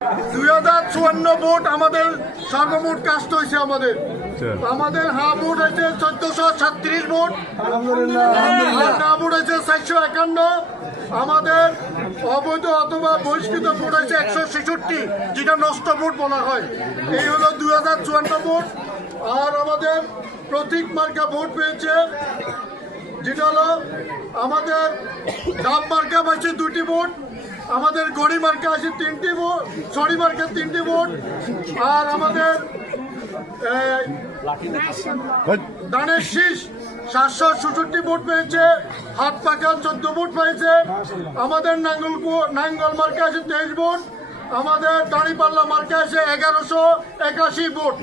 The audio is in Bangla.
2054 ভোট আমাদের সর্বমোট কাস্ট হয়েছে। আমাদের হ্যাঁ ভোট হয়েছে 1436 ভোট, না ভোট হয়েছে 451, আমাদের অবৈধ অথবা বহিষ্কৃত ভোট হয়েছে 166, যেটা নষ্ট ভোট বলা হয়। এই হলো 2054 ভোট। আর আমাদের প্রতীক মার্কা ভোট পেয়েছে, যেটা হলো আমাদের ডাব মার্কা পাইছে 2টি ভোট, আমাদের গড়ি মার্কা আছে 3টি ভোট, ছড়ি মার্কা 3টি ভোট, আর আমাদের ধানের শীষ 766 ভোট পেয়েছে, হাত পাকা 14 ভোট পেয়েছে, আমাদের নাঙ্গল মার্কা আছে 23 ভোট, আমাদের দাঁড়িপাল্লা মার্কা আছে 1181 ভোট।